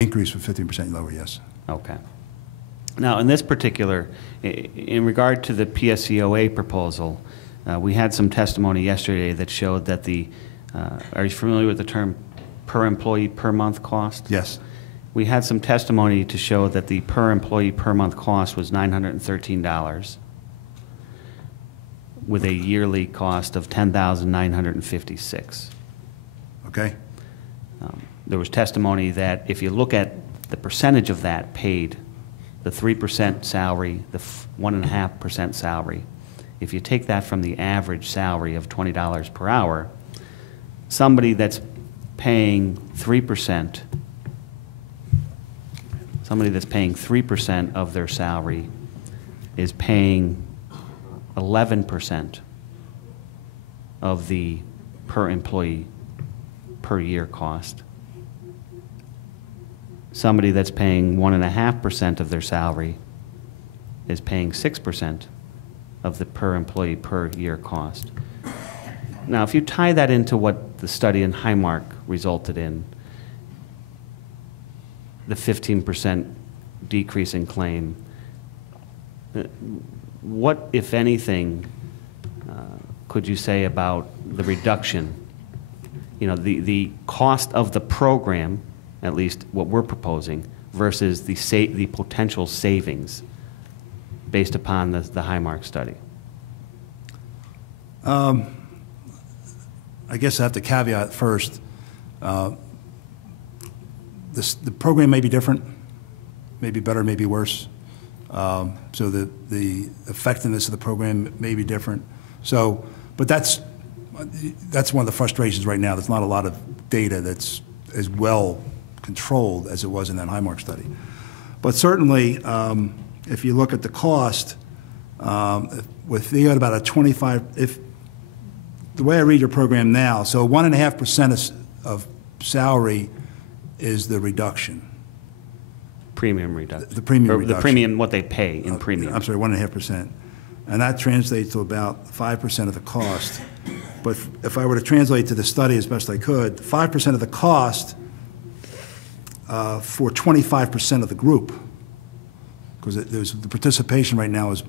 Increase with 15% lower, yes. Okay. Now, in this particular, in regard to the PSCOA proposal, we had some testimony yesterday that showed that the, are you familiar with the term per employee per month cost? Yes. We had some testimony to show that the per employee per month cost was $913 with a yearly cost of $10,956. Okay. There was testimony that if you look at the percentage of that paid, the 3% salary, the 1.5% salary, if you take that from the average salary of $20 per hour, somebody that's paying 3%, somebody that's paying 3% of their salary is paying 11% of the per employee per year cost. Somebody that's paying 1.5% of their salary is paying 6% of the per employee per year cost. Now, if you tie that into what the study in Highmark resulted in, the 15% decrease in claim, what, if anything, could you say about the reduction? You know, the cost of the program, at least what we're proposing, versus the potential savings based upon the Highmark study? I guess I have to caveat first. The program may be different, maybe better, maybe worse. So the effectiveness of the program may be different. So, but that's one of the frustrations right now. There's not a lot of data that's as well controlled as it was in that Highmark study. But certainly, if you look at the cost, with you got about a 25, if the way I read your program now, so 1.5% of salary is the reduction. Premium reduction. The premium or reduction. The premium, what they pay in premium. I'm sorry, 1.5%. And that translates to about 5% of the cost. But if I were to translate to the study as best I could, 5% of the cost for 25% of the group, because the participation right now was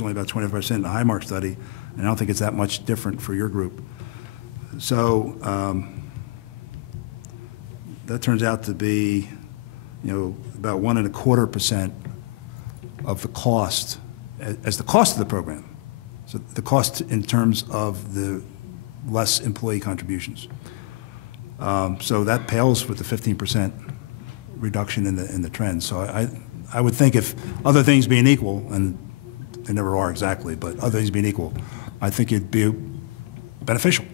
only about 25% in the Highmark study, and I don't think it's that much different for your group. So that turns out to be, about 1.25% of the cost as the cost of the program. So the cost in terms of the less employee contributions. So that pales with the 15% reduction in the trend. So I would think if other things being equal, and they never are exactly, but other things being equal, I think it'd be beneficial.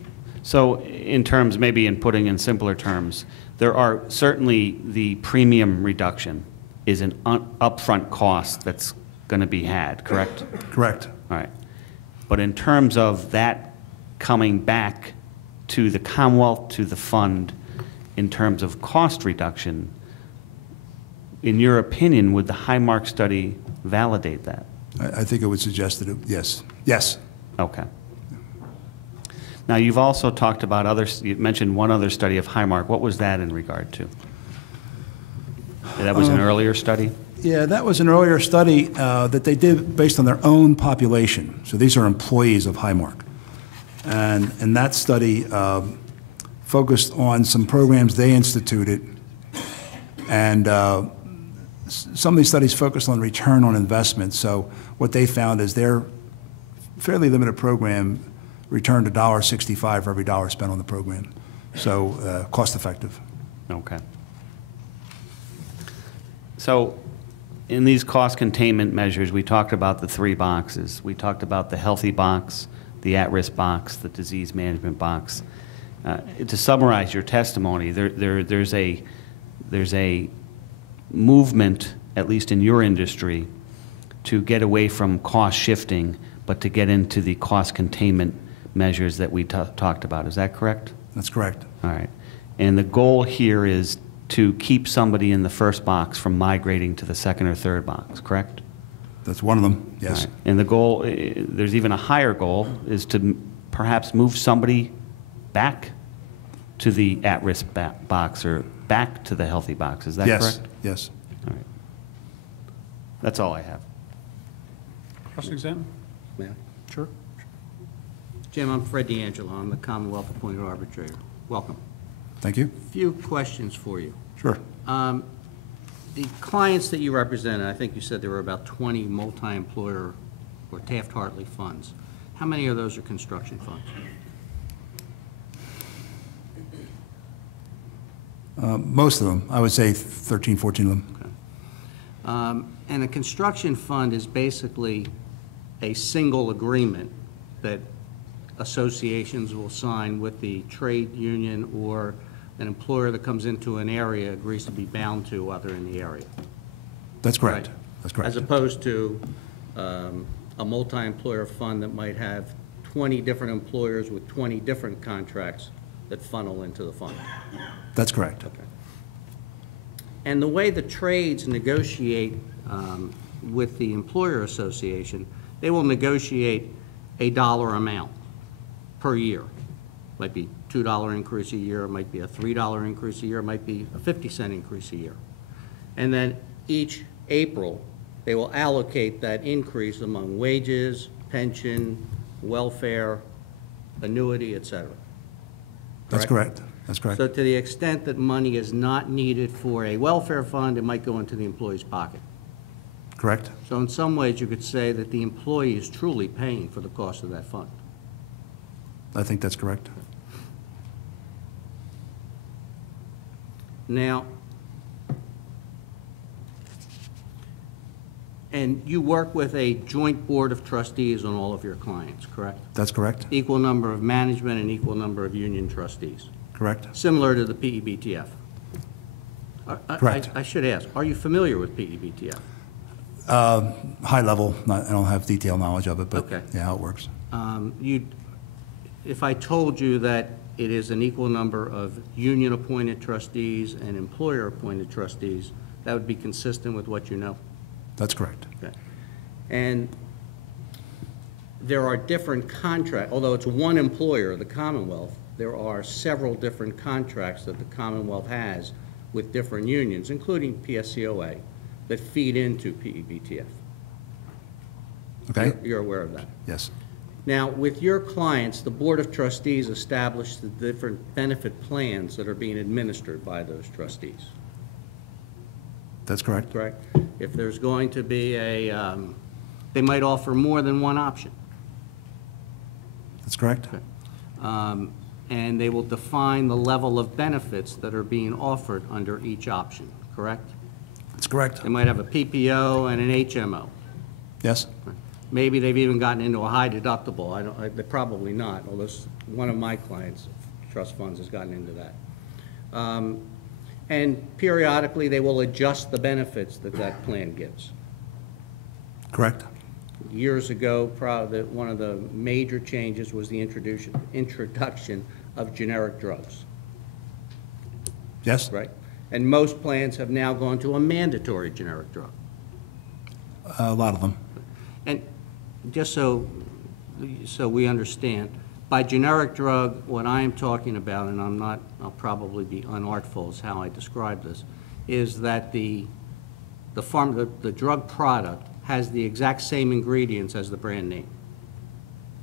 So in terms, maybe in putting in simpler terms, there are certainly the premium reduction is an upfront cost that's going to be had, correct? Correct. All right. But in terms of that coming back to the Commonwealth, to the fund, in terms of cost reduction, in your opinion, would the Highmark study validate that? I think it would suggest that yes. Yes. Okay. Now, you've also talked about others. You mentioned one other study of Highmark. What was that in regard to? That was an earlier study? Yeah, that was an earlier study that they did based on their own population. So these are employees of Highmark. And that study focused on some programs they instituted. And some of these studies focused on return on investment. So what they found is their fairly limited program returned $1.65 for every dollar spent on the program. So cost effective. Okay. So in these cost containment measures, we talked about the 3 boxes. We talked about the healthy box, the at-risk box, the disease management box. To summarize your testimony, there's a movement, at least in your industry, to get away from cost shifting, but to get into the cost containment measures that we talked about. Is that correct? That's correct. All right. And the goal here is to keep somebody in the first box from migrating to the second or third box, correct? That's one of them, yes. Right. And the goal, there's even a higher goal, is to perhaps move somebody back to the at-risk box or back to the healthy box. Is that Yes, correct? yes. All right. That's all I have. Cross-examine? May I? Sure. Jim, I'm Fred D'Angelo. I'm the Commonwealth appointed arbitrator. Welcome. Thank you. Few questions for you. Sure. The clients that you represented, I think you said there were about 20 multi-employer or Taft-Hartley funds. How many of those are construction funds? Most of them, I would say 13, 14 of them. And a construction fund is basically a single agreement that associations will sign with the trade union, or an employer that comes into an area agrees to be bound to while they're in the area. That's correct. Right. That's correct. As opposed to a multi-employer fund that might have 20 different employers with 20 different contracts that funnel into the fund. That's correct. Okay. And the way the trades negotiate with the employer association, they will negotiate a dollar amount per year. Might be $2 increase a year, it might be a $3 increase a year, it might be a 50-cent increase a year. And then each April, they will allocate that increase among wages, pension, welfare, annuity, et cetera. That's correct. That's correct. So to the extent that money is not needed for a welfare fund, it might go into the employee's pocket. Correct. So in some ways, you could say that the employee is truly paying for the cost of that fund. I think that's correct. Now, and you work with a joint board of trustees on all of your clients, correct? That's correct. Equal number of management and equal number of union trustees, Correct. similar to the PEBTF. Correct. I should ask, are you familiar with PEBTF? High level, I don't have detailed knowledge of it, but Okay. yeah, how it works. If I told you that it is an equal number of union-appointed trustees and employer-appointed trustees, that would be consistent with what you know? That's correct. Okay. And there are different contracts, although it's one employer, the Commonwealth, there are several different contracts that the Commonwealth has with different unions, including PSCOA, that feed into PEBTF. Okay? You're aware of that? Yes. Now, with your clients, the Board of Trustees established the different benefit plans that are being administered by those trustees, That's correct. correct? If there's going to be they might offer more than one option. That's correct. And they will define the level of benefits that are being offered under each option, correct? That's correct. They might have a PPO and an HMO. Yes. Maybe they've even gotten into a high deductible. They're probably not, although one of my clients, trust funds, has gotten into that. And periodically, they will adjust the benefits that that plan gives. Correct. Years ago, one of the major changes was the introduction of generic drugs, Yes. right? And most plans have now gone to a mandatory generic drug. A lot of them. And just so we understand, by generic drug, what I am talking about, and I'll probably be unartful is how I describe this, is that the drug product has the exact same ingredients as the brand name,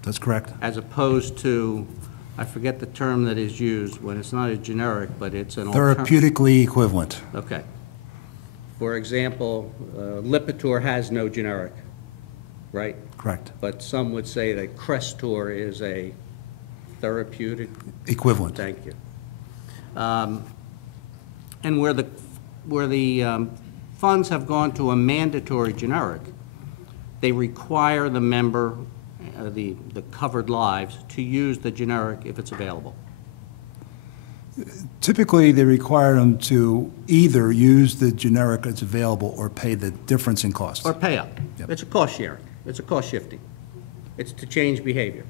That's correct. as opposed to, I forget the term that is used when it's not a generic, but it's an alternative. Therapeutically equivalent. Okay. For example, Lipitor has no generic, right? Correct. But some would say that Crestor is a therapeutic. Equivalent. Thank you. And where the funds have gone to a mandatory generic, they require the member, the covered lives, to use the generic if it's available. Typically, they require them to either use the generic that's available or pay the difference in cost. Or pay up. Yep. It's a cost sharing. It's a cost shifting. It's to change behavior.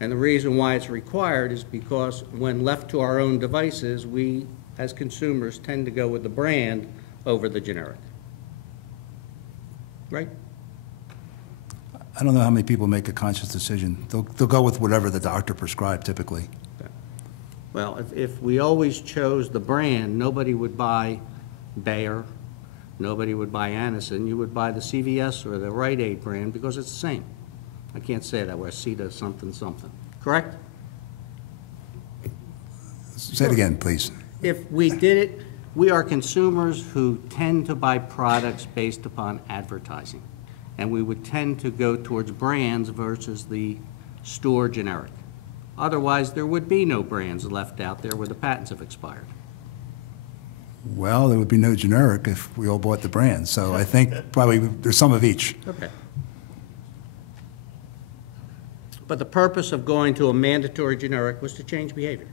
And the reason why it's required is because when left to our own devices, we, as consumers, tend to go with the brand over the generic. Right? I don't know how many people make a conscious decision. They'll go with whatever the doctor prescribed typically. Well, if we always chose the brand, nobody would buy Bayer, nobody would buy Anacin, you would buy the CVS or the Rite Aid brand because it's the same. I can't say that, Ceta something something, correct? Say it again, please. If we did it, we are consumers who tend to buy products based upon advertising, and we would tend to go towards brands versus the store generic. Otherwise, there would be no brands left out there where the patents have expired. Well, there would be no generic if we all bought the brand, so I think probably there's some of each. Okay. But the purpose of going to a mandatory generic was to change behavior,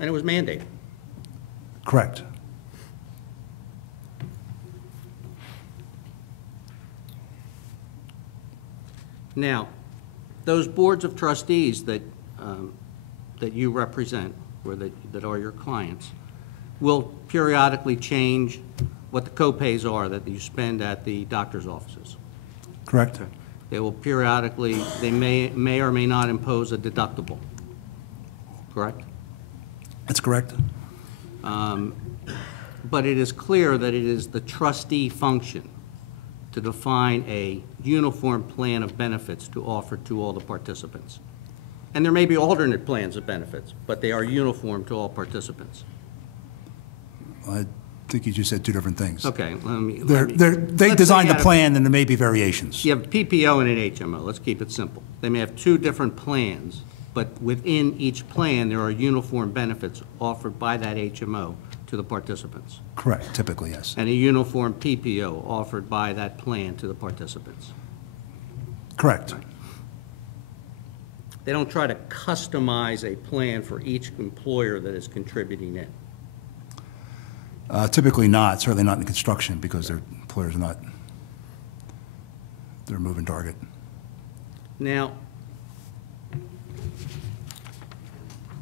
and it was mandated. Correct. Now, those boards of trustees that you represent, or that are your clients, will periodically change what the co-pays are that you spend at the doctor's offices. Correct. They will periodically, they may or may not impose a deductible, correct? That's correct. But it is clear that it is the trustee function to define a uniform plan of benefits to offer to all the participants. And there may be alternate plans of benefits, but they are uniform to all participants. I think you just said two different things. Okay, They designed the plan, and there may be variations. You have a PPO and an HMO. Let's keep it simple. They may have two different plans, but within each plan, there are uniform benefits offered by that HMO to the participants, Correct, typically, yes. and a uniform PPO offered by that plan to the participants. Correct. They don't try to customize a plan for each employer that is contributing in. Typically not, certainly not in construction, because their employers are not, they're a moving target. Now,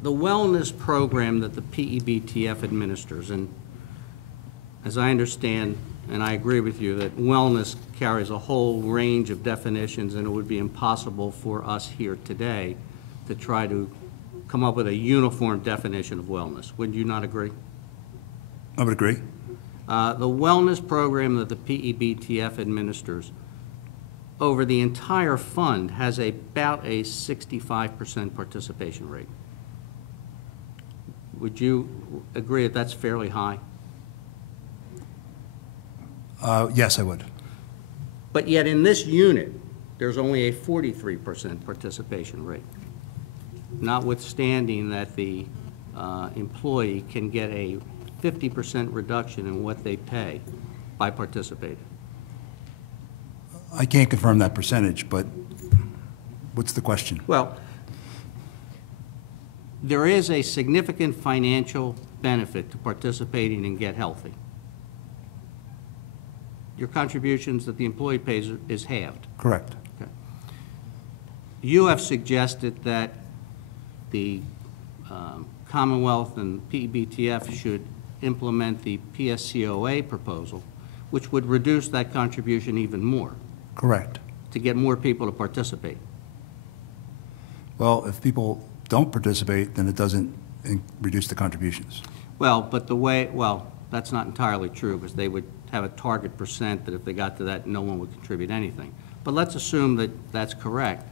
the wellness program that the PEBTF administers, and as I understand, and I agree with you, that wellness carries a whole range of definitions, and it would be impossible for us here today to try to come up with a uniform definition of wellness. Would you not agree? I would agree. The wellness program that the PEBTF administers over the entire fund has about a 65% participation rate. Would you agree that that's fairly high? Yes, I would. But yet in this unit, there's only a 43% participation rate, notwithstanding that the employee can get a 50% reduction in what they pay by participating. I can't confirm that percentage, but what's the question? Well, there is a significant financial benefit to participating in Get Healthy. Your contributions that the employee pays is halved. Correct. Okay. You have suggested that the Commonwealth and PEBTF should implement the PSCOA proposal, which would reduce that contribution even more Correct. to get more people to participate. Well, if people don't participate, then it doesn't reduce the contributions. Well, but the way, well, that's not entirely true, because they would have a target percent that if they got to that, no one would contribute anything. But let's assume that that's correct.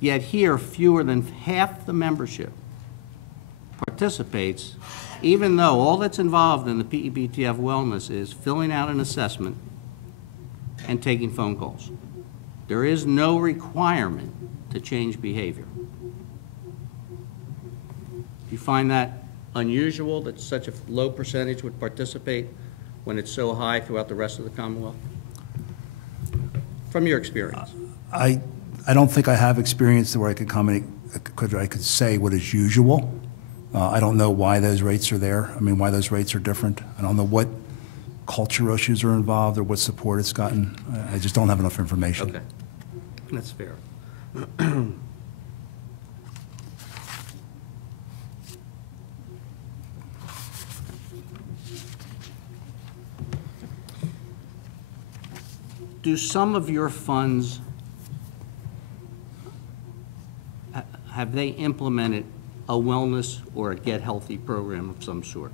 Yet here, fewer than half the membership participates, even though all that's involved in the PEBTF wellness is filling out an assessment and taking phone calls. There is no requirement to change behavior. Do you find that unusual that such a low percentage would participate when it's so high throughout the rest of the Commonwealth? From your experience. I don't think I have experience where I could say what is usual. I don't know why those rates are there. I mean, why those rates are different. I don't know what culture issues are involved or what support it's gotten. I just don't have enough information. Okay, that's fair. Do some of your funds, have they implemented a wellness or a get healthy program of some sort.